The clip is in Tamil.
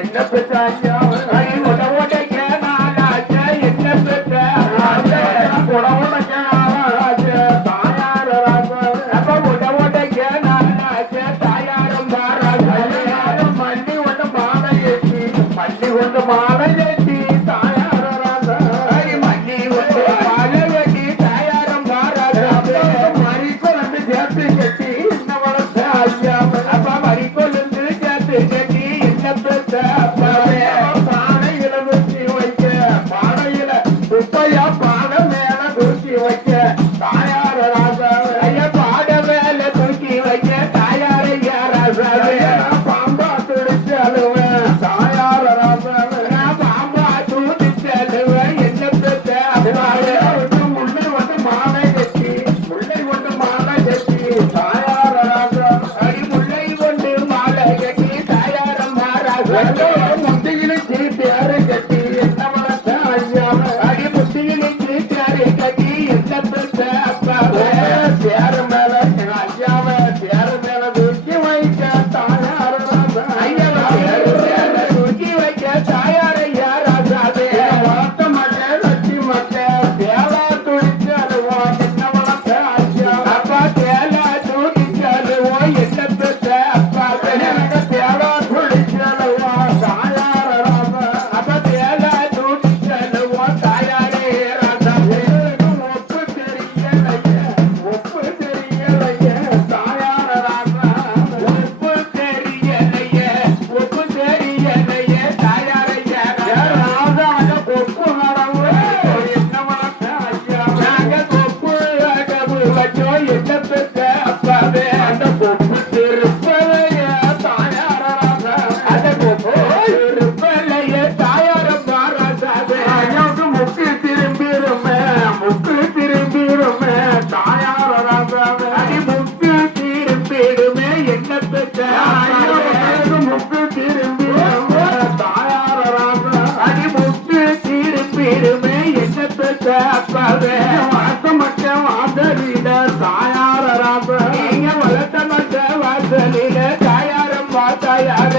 என்ன பெற்றாங்க உடவுடைக்க நாளாச்சு என்ன பெற்ற உடவுடைக்க நாளாச்சு தாயார் அப்ப உடவுடைக்க நாளாச்சு தாயாரும் தாராசும் மல்லி ஒன்று மாலை ஏற்றி மல்லி ஒன்று மாலை ஏற்றி தாயார் மல்லி ஒன்று மாலை வெட்டி தாயாரும் தாராசு மறிக்கொள் வந்து சேர்த்து கட்டி இந்த வளர்த்த ஐயா அப்ப மறிக்கொள் வந்து சேர்த்து கட்டி என்ன பெற்ற பானையில தூக்கி வைக்க பானையில குப்பையா பானை மேல தூக்கி வைக்க தாயார ராசா ஐயா பாட மேல தூக்கி வைக்க தாயார ஐயா ராசா பாம்பா துடிச்சு அழுவேன் தாயார ராசா பாம்பா துடிச்சு அழுவேன் என்ன பெற்ற முல்லை வந்து மாலை கட்டி முல்லை ஒன்று மாலை கட்டி தாயார ராசா அடி முல்லை ஒன்று மாலை கட்டி தாயாரம் ராசா முத்தியிலே பேரை கட்டி என்ன வளர்த்த ஐயா அடி முத்தியிலே பேரை கட்டி என்ன பெற்ற அப்பா பேர மேல ஐயாவ பேர மேல தூக்கி வைக்க தாயார ஐயா தூக்கி வைக்க தாயார ஐயா ராசாவே வளர்த்த மாட்டேன் வச்சி மாட்டேன் பேலா துடிச்சு அழுவோம் என்ன வளர்த்த ஐயா அப்பா பேலா துடிச்சு அழுவோம் என்ன பெற்ற அப்பா எனக்கு பேலா துடிச்சு அழுவோம் தாயார ராசா அப்ப பேலா துடிச்சு அழுவோம் தாயாரே ராசாவே ஒப்பு தெரியலையே ஒப்பு தெரியலையே தாயார ராசா ஒப்பு தெரியலையே ஒப்பு தெரியலையே தாயாரையா ராசா ஒப்பு நடவு என்ன வளர்த்த ஐயா நாங்க கொப்பு அடவு வச்சோம் என்ன பெற்ற அப்பாவே அந்த கொப்பு திருப்பலையே தாயார ராசா அந்த கொப்பு திருப்பலையே தாயாரம் ராசாவே ஐயாவுக்கு முக்கு திரும்பிருமே முக்கு திரும்பிருமே தாயார ராசாவே அடி முக்கு திரும்பிடுமே என்ன பெற்ற ஐயாவுக்கு முக்கு திரும்பிருமே தாயார ராசா அடி முக்கு திரும்பிடுமே என்ன பெற்ற அப்பாவே வளர்த்த மட்ட வாசலில தாயார ராசா நீங்க வளர்த்த மட்ட வாசலில தாயாரம் தாயார